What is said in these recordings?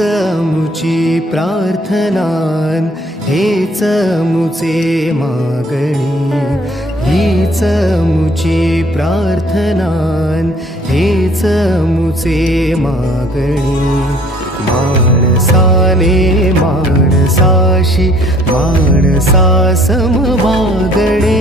मुची प्रार्थनान, हेच मुचे मागणी, हीच मुची प्रार्थनान, हेच मुचे मागणी. माणसाने माणसाशी माणसा समवागणे,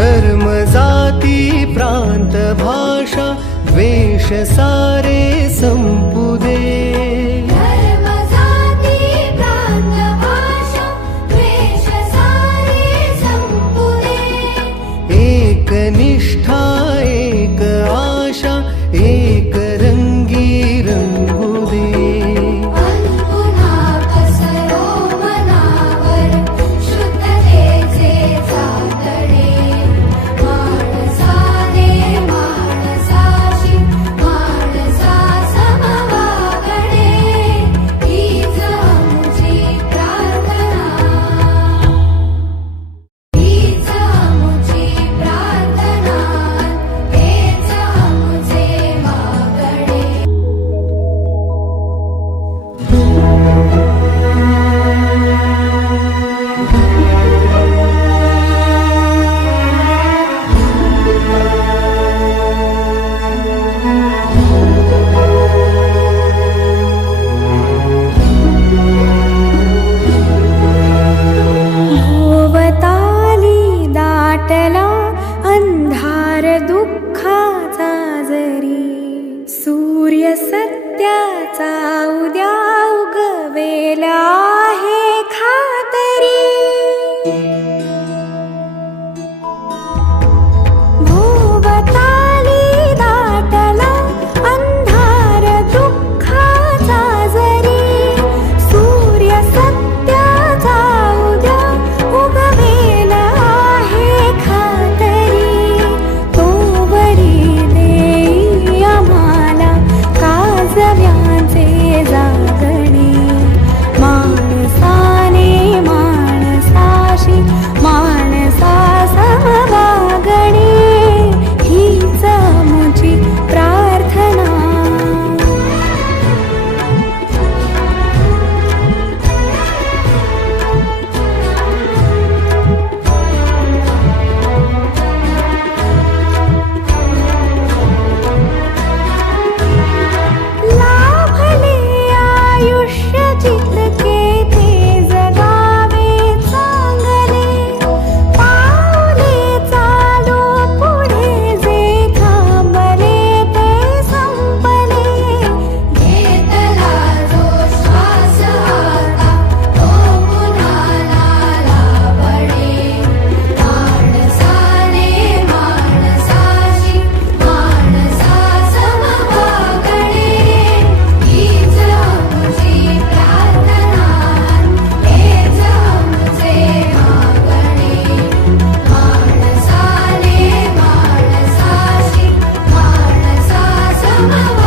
धर्म जाती प्रांत भाषा द्वेष सारे संपुदे, धर्म जाती प्रांत भाषा द्वेष सारे संपुदे. एक निष्ठा एक आशा एक रंगी रंगुदे, पुन्हा पसरो मनावर शुद्धतेचे चांदणे. माणसाने माणसाशी माणसा समवागणे, हीच मुची प्रार्थना, हीच मुची प्रार्थना, हेच मुचे मागणे. भोवताली दाटला अंधार दुःखाचा जरी, सूर्य सत्याचा उद्या उगवेला आहे खातरी. भोवताली दाटला अंधार दुःखाचा जरी, सूर्य सत्याचा उद्या उगवेला आहे खातरी. तोवरी देई आम्हाला काजव्याचे जागणे, माणसाने माणसाशी माणसा समवागणे, हीच मुची प्रार्थना. लाभले आयुष्य जितके ते जगावे चांगले, पावले चालू पुढे जे थांबले ते संपले. घेतला जो श्वास आता तो पुन्हा लाभणे, माणसाने माणसाशी माणसा समवागणे, हीच मुची प्रार्थना, हेच मुचे मागणे. माणसाने माणसाशी माणसा समवागणे.